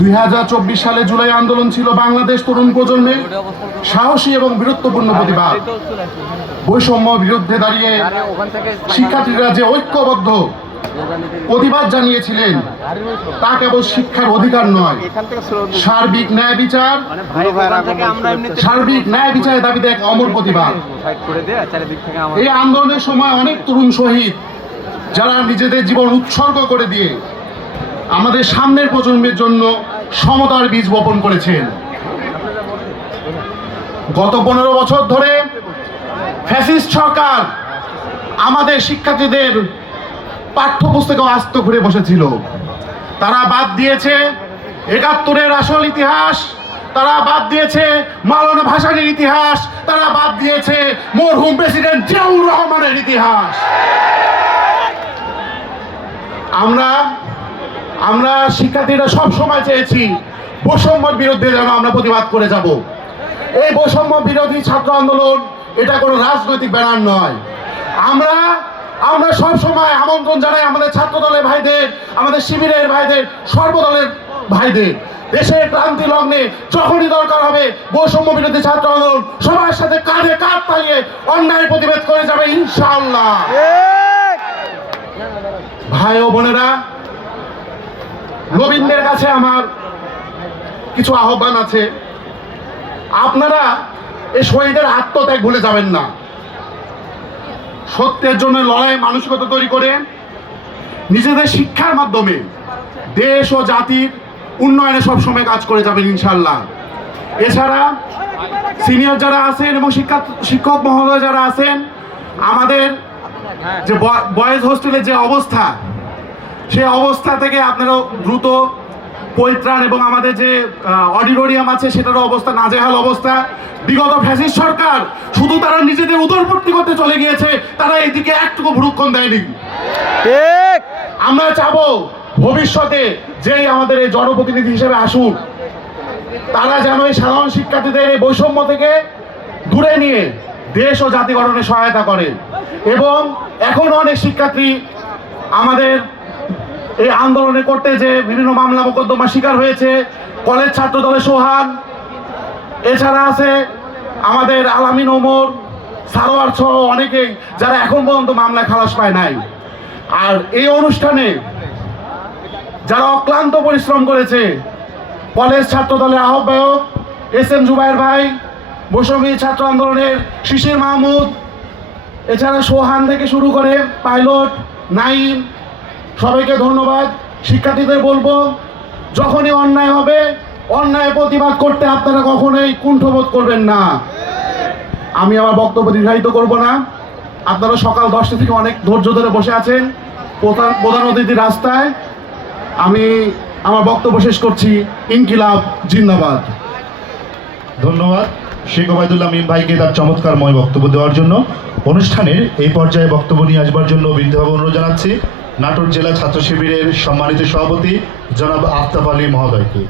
2024 সালে জুলাই আন্দোলন ছিল বাংলাদেশ তরুণ প্রজন্মের সাহসী এবং বীরত্বপূর্ণ প্রতিবাদ। বৈষম্য বিরুদ্ধে দাঁড়িয়ে শিক্ষার্থীরা যে ঐক্যবদ্ধ প্রতিবাদ জানিয়েছিলেন তা কেবল শিক্ষার অধিকার নয়, সার্বিক ন্যায় বিচারের দাবিতে এক অমর প্রতিবাদ। এই আন্দোলনের সময় অনেক তরুণ শহীদ যারা নিজেদের জীবন উৎসর্গ করে দিয়ে আমাদের সামনের প্রজন্মের জন্য সমতার বীজ বপন করেছেন। গত 15 বছর ধরে ফ্যাসিস্ট সরকার আমাদের শিক্ষার্থীদের পাঠ্যপুস্তকে আস্ত ঘুরে বসেছিল। তারা বাদ দিয়েছে 71-এর আসল ইতিহাস, তারা বাদ দিয়েছে মাওলানা ভাসানীর ইতিহাস, তারা বাদ দিয়েছে মরহুম প্রেসিডেন্ট জিয়াউর রহমানের ইতিহাস। আমরা শিক্ষার্থীরা সব সময় চেয়েছি বৈষম্যের বিরুদ্ধে যেন আমরা প্রতিবাদ করে যাব। এই বৈষম্য বিরোধী ছাত্র আন্দোলন এটা কোনো রাজনৈতিক ব্যানার নয়। আমরা সব সময় আমন্ত্রণ জানাই আমাদের ছাত্র দলের ভাইদের, আমাদের শিবিরের ভাইদের, সর্বদলের ভাইদের, দেশের ক্রান্তি লগ্নে যখনই দরকার হবে বৈষম্য বিরোধী ছাত্র আন্দোলন সবার সাথে কাঁধে কাঁধ তালিয়ে অন্যায় প্রতিবাদ করে যাবে ইনশাআল্লাহ। ভাই ও বোনেরা, নবীনদের কাছে আমার কিছু আহ্বান আছে। আপনারা এই শহীদের আত্মত্যাগ ভুলে যাবেন না। সত্যের জন্য লড়াই মানসিকতা তৈরি করে নিজেদের শিক্ষার মাধ্যমে দেশ ও জাতির উন্নয়নে সবসময় কাজ করে যাবেন ইনশাল্লাহ। এছাড়া সিনিয়র যারা আছেন এবং শিক্ষক মহোদয় যারা আছেন, আমাদের যে বয়েজ হোস্টেলের যে অবস্থা, সেই অবস্থা থেকে আপনারা দ্রুত পরিত্রাণ, এবং আমাদের যে অডিটোরিয়াম আছে সেটারও অবস্থা নাজেহাল অবস্থা। বিগত ফ্যাসিস্ট সরকার শুধু তারা নিজেদের উদরপূর্তি করতে চলে গিয়েছে, তারা এদিকে একটুকু ভ্রুক্ষণ দেয়নি। আমরা চাবো ভবিষ্যতে যেই আমাদের এই জনপ্রতিনিধি হিসেবে আসুন, তারা যেন এই সাধারণ শিক্ষার্থীদের এই বৈষম্য থেকে দূরে নিয়ে দেশ ও জাতি গঠনে সহায়তা করে। এবং এখন অনেক শিক্ষার্থী আমাদের এই আন্দোলনে করতে যে বিভিন্ন মামলা মোকদ্দমা শিকার হয়েছে। কলেজ ছাত্র দলের সোহান, এছাড়া আছে আমাদের আলামিন ওমর, সারোয়ার সহ অনেকেই যারা এখন পর্যন্ত মামলায় খালাস পায় নাই। আর এই অনুষ্ঠানে যারা অক্লান্ত পরিশ্রম করেছে, কলেজ ছাত্র দলের আহ্বায়ক SM জুবায়ের ভাই, বৈষম্য ছাত্র আন্দোলনের শিশির মাহমুদ, এছাড়া সোহান থেকে শুরু করে পাইলট নাইম, সবাইকে ধন্যবাদ। শিক্ষার্থীদের বলবো, যখনই অন্যায় হবে অন্যায় প্রতিবাদ করতে আপনারা কখনোই কুণ্ঠবোধ করবেন না। আমি আমার বক্তব্য দীর্ঘায়িত করব না। আপনারা সকাল 10টা থেকে অনেক ধৈর্য ধরে বসে আছেন প্রধান অতিথি রাস্তায়। আমি আমার বক্তব্য শেষ করছি। ইনকিলাব জিন্দাবাদ। ধন্যবাদ শেখ ওবায়দুল্লাহ মিম ভাইকে তার চমৎকারময় বক্তব্য দেওয়ার জন্য। অনুষ্ঠানের এই পর্যায়ে বক্তব্য নিয়ে আসবার জন্য বিনীতভাবে অনুরোধ জানাচ্ছি নাটোর জেলা ছাত্র শিবিরের সম্মানিত সভাপতি জনাব আফতাব আলী মহোদয়কে।